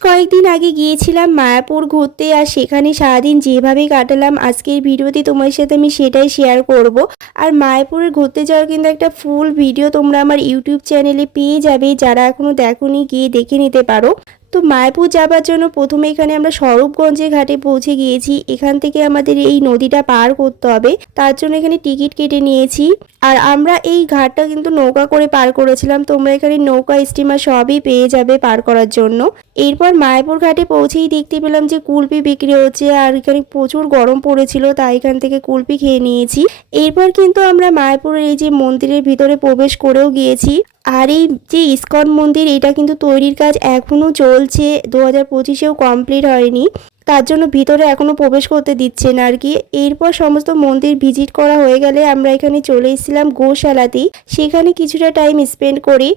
কয়েকদিন আগে গিয়েছিলাম মায়াপুর ঘুরতে, আর সেখানে সারাদিন যেভাবে কাটালাম আজকের ভিডিওতে তোমার সাথে আমি সেটাই শেয়ার করব। আর মায়াপুরে ঘুরতে যাওয়ার কিন্তু একটা ফুল ভিডিও তোমরা আমার ইউটিউব চ্যানেলে পেয়ে যাবে, যারা এখনও দেখোনি গিয়ে দেখে নিতে পারো। তো মায়াপুর যাবার জন্য প্রথমে এখানে আমরা স্বরূপগঞ্জের ঘাটে পৌঁছে গিয়েছি। এখান থেকে আমাদের এই নদীটা পার করতে হবে, তার জন্য এখানে টিকিট কেটে নিয়েছি। আর আমরা এই ঘাটটা কিন্তু নৌকা করে পার করেছিলাম, তোমরা এখানে নৌকা স্টিমার সবই পেয়ে যাবে পার করার জন্য। এরপর মায়াপুর ঘাটে পৌঁছেই দেখতে পেলাম যে কুলপি বিক্রি হচ্ছে, আর এখানে প্রচুর গরম পড়েছিল, তাই এখান থেকে কুলপি খেয়ে নিয়েছি। এরপর কিন্তু আমরা মায়াপুরের এই যে মন্দিরের ভিতরে প্রবেশ করেও গিয়েছি। আর এই যে ইস্কন মন্দির, এটা কিন্তু তৈরির কাজ এখনও চলছে, 2025-এও কমপ্লিট হয়নি, তার জন্য ভিতরে এখনও প্রবেশ করতে দিচ্ছে না আর কি। এরপর সমস্ত মন্দির ভিজিট করা হয়ে গেলে আমরা এখানে চলে এসেছিলাম গোশালাতেই, সেখানে কিছুটা টাইম স্পেন্ড করি।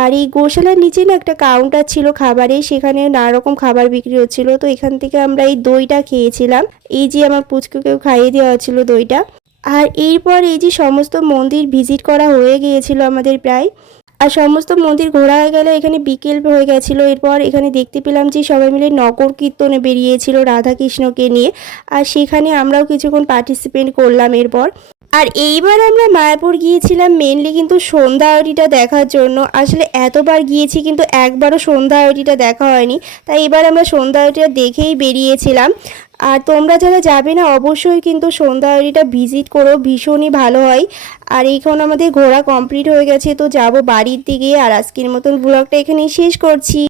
আর এই গোশালার নিচে না একটা কাউন্টার ছিল খাবারে, সেখানে নানা রকম খাবার বিক্রি হচ্ছিল। তো এখান থেকে আমরা এই দইটা খেয়েছিলাম, এই যে আমার পুচকুকেও খাইয়ে দেওয়া হচ্ছিল দইটা। আর এরপর এই যে সমস্ত মন্দির ভিজিট করা হয়ে গিয়েছিল আমাদের প্রায়, আর সমস্ত মন্দির ঘোরা হয়ে গেলে এখানে বিকেল হয়ে গেছিলো। এরপর এখানে দেখতে পেলাম যে সবাই মিলে নগর কীর্তনে বেরিয়েছিল রাধাকৃষ্ণকে নিয়ে, আর সেখানে আমরাও কিছুক্ষণ পার্টিসিপেট করলাম এরপর। আর এইবার আমরা মায়াপুর গিয়েছিলাম মেনলি কিন্তু সন্ধ্যা আরতিটা দেখার জন্য। আসলে এতবার গিয়েছি কিন্তু একবারও সন্ধ্যা আরতিটা দেখা হয়নি, তাই এবার আমরা সন্ধ্যা আরতিটা দেখেই বেরিয়েছিলাম। আর তোমরা যারা যাবে না অবশ্যই কিন্তু সন্ধ্যা আরতিটা ভিজিট করো, ভীষণই ভালো হয়। আর এখন আমাদের ঘোরা কমপ্লিট হয়ে গেছে, তো যাব বাড়ির দিকে। আর আজকের মতন ব্লগটা এখানেই শেষ করছি।